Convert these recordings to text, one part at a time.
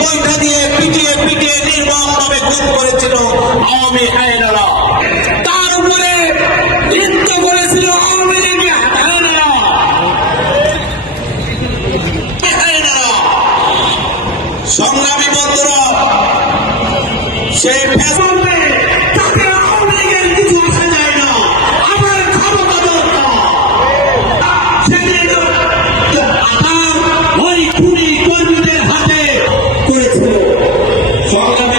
বৈঠা দিয়ে পিটিয়ে পিটিয়ে তার উপরে করেছিল আওয়ামী আইনারা। সংগ্রামী বন্ধুরা সেই ফ্যাশন সংগ্রামী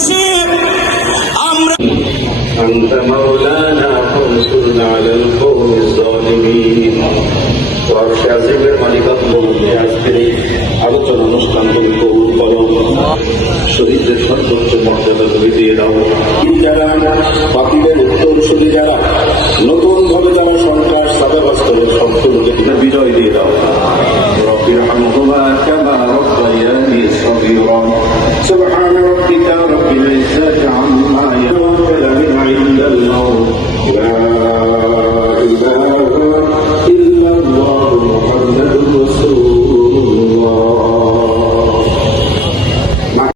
দেশবাসী আমরা আলোচনা অনুষ্ঠান তুমি কবুল মর্যাদা তুমি দিয়ে দাও যারা বাকিদের উত্তরসূরি যারা নতুন ভাবে যারা সরকার সাদা বাস্তবের সবগুলোকে দিয়ে দাও রবির হামহুমা কামা রব্বায়ানি সবিরা